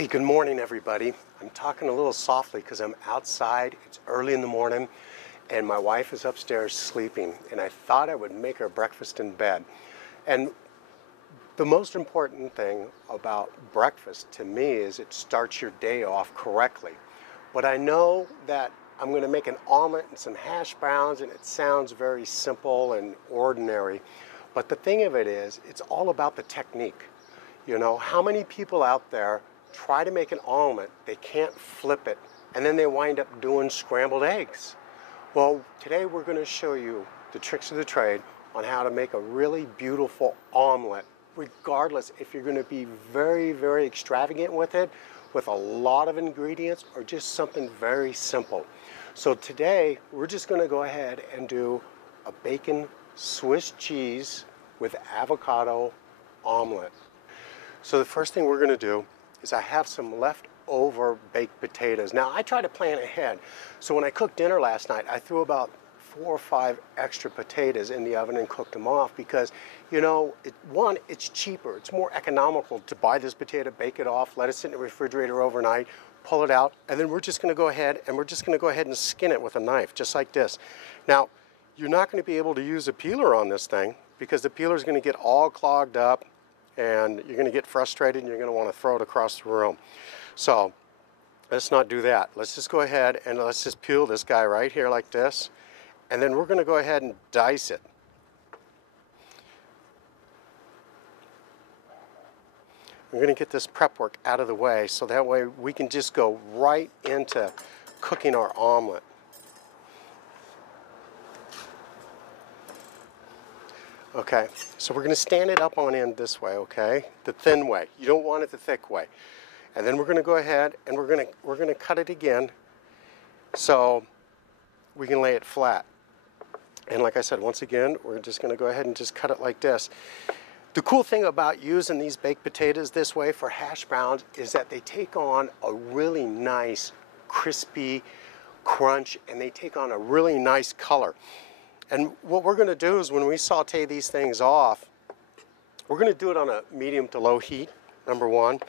Hey, good morning, everybody. I'm talking a little softly because I'm outside. It's early in the morning, and my wife is upstairs sleeping, and I thought I would make her breakfast in bed. And the most important thing about breakfast to me is it starts your day off correctly. But I know that I'm going to make an omelet and some hash browns, and it sounds very simple and ordinary. But the thing of it is, it's all about the technique. You know, how many people out there try to make an omelet, they can't flip it, and then they wind up doing scrambled eggs? Well, today we're going to show you the tricks of the trade on how to make a really beautiful omelet, regardless if you're going to be very, very extravagant with it, with a lot of ingredients, or just something very simple. So today we're just going to go ahead and do a bacon Swiss cheese with avocado omelet. So the first thing we're going to do is I have some leftover baked potatoes. Now I try to plan ahead. So when I cooked dinner last night, I threw about 4 or 5 extra potatoes in the oven and cooked them off because, you know, one, it's cheaper. It's more economical to buy this potato, bake it off, let it sit in the refrigerator overnight, pull it out, and then we're just going to go ahead and skin it with a knife, just like this. Now, you're not going to be able to use a peeler on this thing because the peeler is going to get all clogged up, and you're going to get frustrated and you're going to want to throw it across the room. So let's not do that. Let's just go ahead and let's just peel this guy right here like this, and then we're going to go ahead and dice it. We're going to get this prep work out of the way so that way we can just go right into cooking our omelet. Okay, so we're going to stand it up on end this way, okay? The thin way. You don't want it the thick way. And then we're going to go ahead and we're going to cut it again so we can lay it flat. And like I said, once again, we're just going to go ahead and just cut it like this. The cool thing about using these baked potatoes this way for hash browns is that they take on a really nice crispy crunch, and they take on a really nice color. And what we're going to do is when we saute these things off, we're going to do it on a medium to low heat, number one.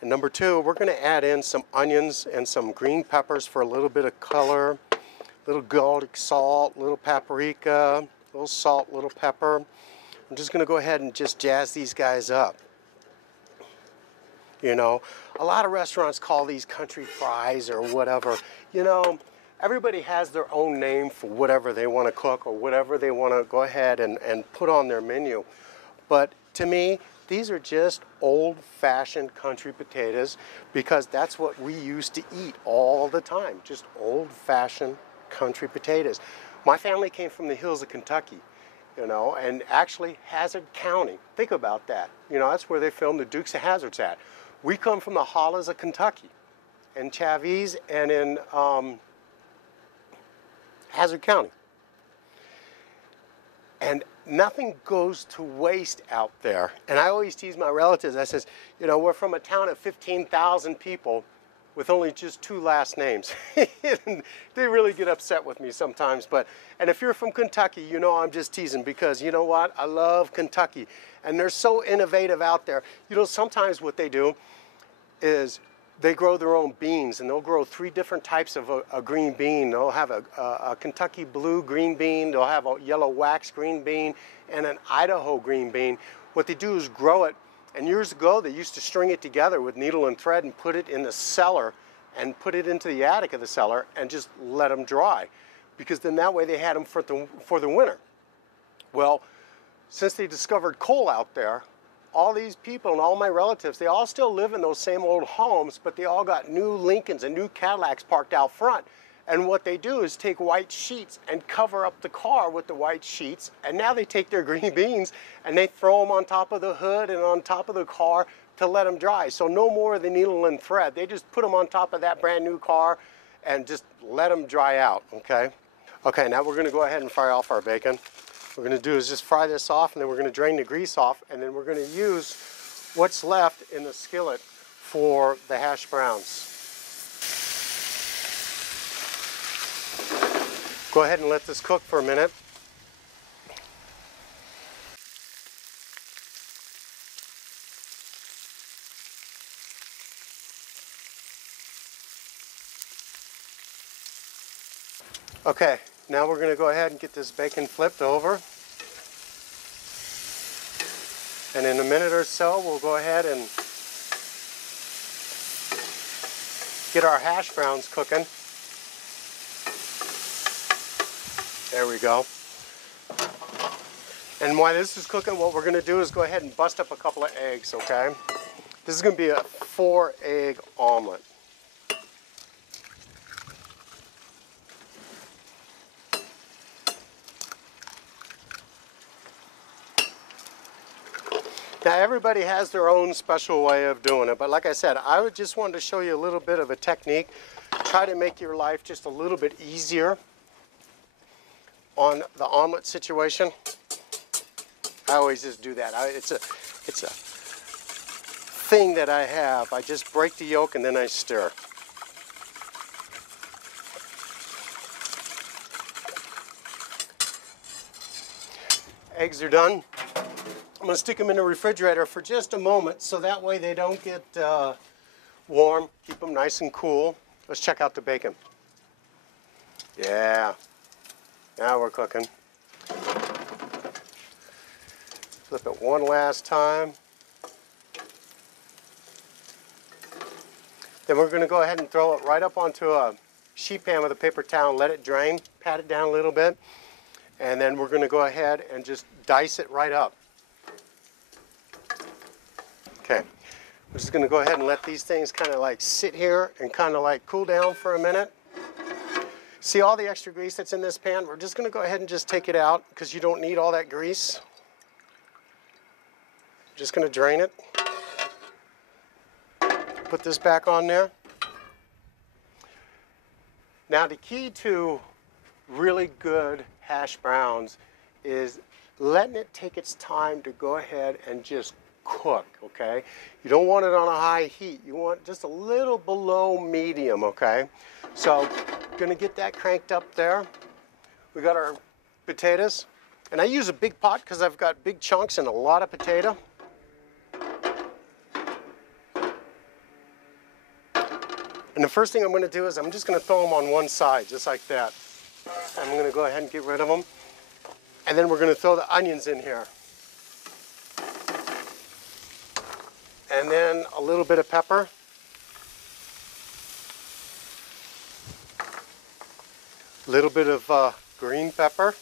And number two, we're going to add in some onions and some green peppers for a little bit of color, a little garlic salt, a little paprika, a little salt, a little pepper. I'm just going to go ahead and just jazz these guys up. You know, a lot of restaurants call these country fries or whatever. You know, everybody has their own name for whatever they want to cook or whatever they want to go ahead and put on their menu. But to me, these are just old-fashioned country potatoes because that's what we used to eat all the time, just old-fashioned country potatoes. My family came from the hills of Kentucky, you know, and actually Hazard County. Think about that. You know, that's where they filmed the Dukes of Hazzard's at. We come from the hollows of Kentucky, in Chavez and in Hazard County. And nothing goes to waste out there. And I always tease my relatives. I says, you know, we're from a town of 15,000 people with only just 2 last names. They really get upset with me sometimes. And if you're from Kentucky, you know I'm just teasing because you know what? I love Kentucky. And they're so innovative out there. You know, sometimes what they do is they grow their own beans, and they'll grow 3 different types of a green bean. They'll have a Kentucky blue green bean, they'll have a yellow wax green bean, and an Idaho green bean. What they do is grow it, and years ago they used to string it together with needle and thread and put it in the cellar and put it into the attic of the cellar and just let them dry, because then that way they had them for the winter. Well, since they discovered coal out there, all these people and all my relatives, they all still live in those same old homes, but they all got new Lincolns and new Cadillacs parked out front. And what they do is take white sheets and cover up the car with the white sheets. And now they take their green beans and they throw them on top of the hood and on top of the car to let them dry. So no more of the needle and thread. They just put them on top of that brand new car and just let them dry out, okay? Okay, now we're gonna go ahead and fry off our bacon. What we're going to do is just fry this off, and then we're going to drain the grease off, and then we're going to use what's left in the skillet for the hash browns. Go ahead and let this cook for a minute. Okay, now we're going to go ahead and get this bacon flipped over. And in a minute or so, we'll go ahead and get our hash browns cooking. There we go. And while this is cooking, what we're going to do is go ahead and bust up a couple of eggs, okay? This is going to be a 4-egg omelet. Now everybody has their own special way of doing it, but like I said, I just wanted to show you a little bit of a technique, try to make your life just a little bit easier on the omelet situation. I always just do that. It's a thing that I have. I just break the yolk and then I stir. Eggs are done. I'm going to stick them in the refrigerator for just a moment so that way they don't get warm. Keep them nice and cool. Let's check out the bacon. Yeah, now we're cooking. Flip it one last time. Then we're going to go ahead and throw it right up onto a sheet pan with a paper towel, let it drain, pat it down a little bit, and then we're going to go ahead and just dice it right up. Okay, we're just going to go ahead and let these things kind of like sit here and kind of like cool down for a minute. See all the extra grease that's in this pan? We're just going to go ahead and just take it out because you don't need all that grease. Just going to drain it. Put this back on there. Now the key to really good hash browns is letting it take its time to go ahead and just cook, okay? You don't want it on a high heat. You want just a little below medium, okay? So, gonna get that cranked up there. We got our potatoes. And I use a big pot because I've got big chunks and a lot of potato. And the first thing I'm gonna do is I'm just gonna throw them on one side, just like that. I'm gonna go ahead and get rid of them. And then we're gonna throw the onions in here. And then a little bit of pepper. A little bit of green pepper.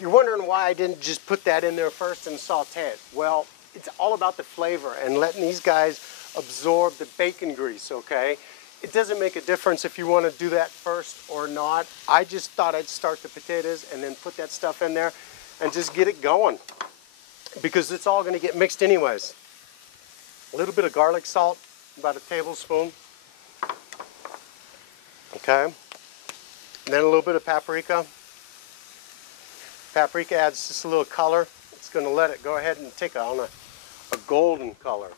You're wondering why I didn't just put that in there first and saute it. Well, it's all about the flavor and letting these guys absorb the bacon grease, okay? It doesn't make a difference if you want to do that first or not. I just thought I'd start the potatoes and then put that stuff in there and just get it going, because it's all going to get mixed anyways. A little bit of garlic salt, about a tablespoon. Okay. And then a little bit of paprika. Paprika adds just a little color. It's going to let it go ahead and take on a golden color.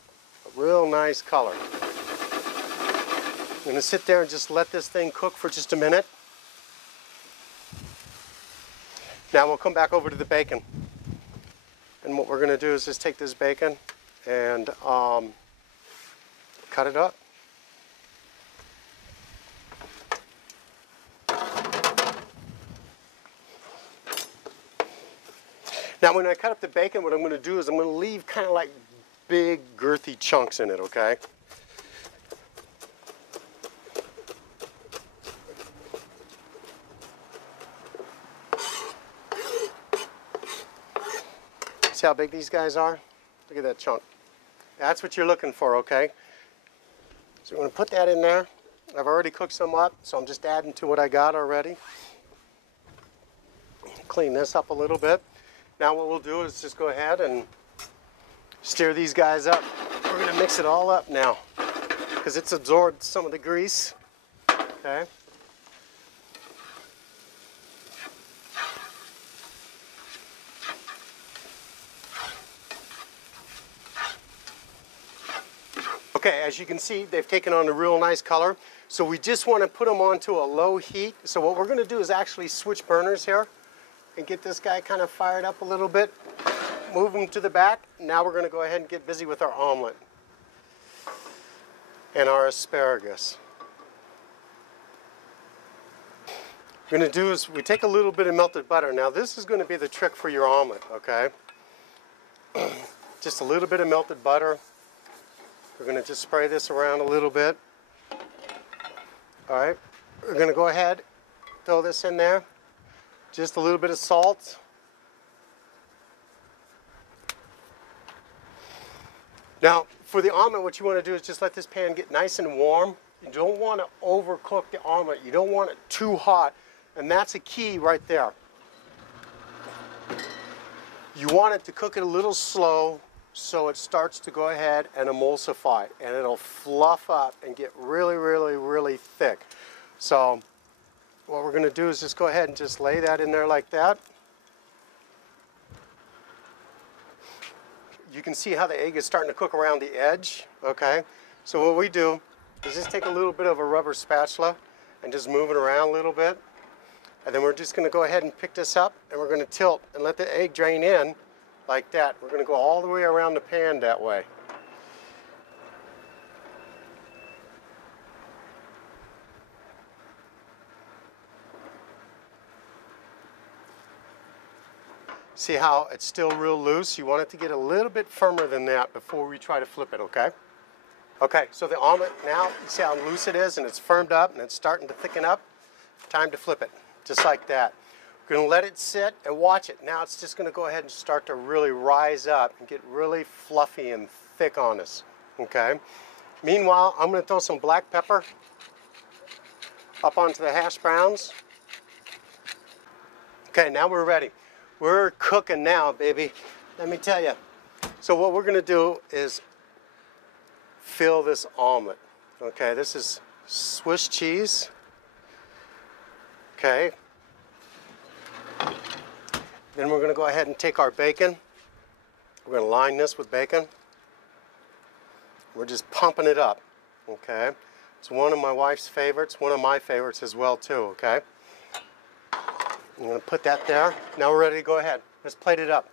A real nice color. I'm going to sit there and just let this thing cook for just a minute. Now we'll come back over to the bacon. And what we're going to do is just take this bacon and cut it up. Now when I cut up the bacon, what I'm going to do is I'm going to leave kind of like big girthy chunks in it, okay? See how big these guys are? Look at that chunk. That's what you're looking for, okay? So we're going to put that in there. I've already cooked some up, so I'm just adding to what I got already. Clean this up a little bit. Now what we'll do is just go ahead and stir these guys up. We're going to mix it all up now because it's absorbed some of the grease. Okay. Okay, as you can see, they've taken on a real nice color. So we just want to put them onto a low heat. So what we're going to do is actually switch burners here and get this guy kind of fired up a little bit. Move him to the back. Now we're going to go ahead and get busy with our omelet and our asparagus. we're going to do is we take a little bit of melted butter. Now this is going to be the trick for your omelet, okay? Just a little bit of melted butter. We're going to just spray this around a little bit. All right, we're going to go ahead, throw this in there. Just a little bit of salt. Now, for the omelet, what you want to do is just let this pan get nice and warm. You don't want to overcook the omelet. You don't want it too hot, and that's a key right there. You want it to cook it a little slow so it starts to go ahead and emulsify, and it'll fluff up and get really, really, really thick. So what we're going to do is just go ahead and just lay that in there like that. You can see how the egg is starting to cook around the edge, okay? So what we do is just take a little bit of a rubber spatula and just move it around a little bit. And then we're just going to go ahead and pick this up, and we're going to tilt and let the egg drain in like that. We're going to go all the way around the pan that way. See how it's still real loose? You want it to get a little bit firmer than that before we try to flip it, okay? Okay, so the omelet now, you see how loose it is and it's firmed up and it's starting to thicken up? Time to flip it, just like that. We're going to let it sit and watch it. Now it's just going to go ahead and start to really rise up and get really fluffy and thick on us, okay? Meanwhile, I'm going to throw some black pepper up onto the hash browns. Okay, now we're ready. We're cooking now, baby. Let me tell you. So what we're going to do is fill this omelet. Okay, this is Swiss cheese. Okay. Then we're going to go ahead and take our bacon. We're going to line this with bacon. We're just pumping it up. Okay. It's one of my wife's favorites, one of my favorites as well too, okay? I'm going to put that there. Now we're ready to go ahead. Let's plate it up.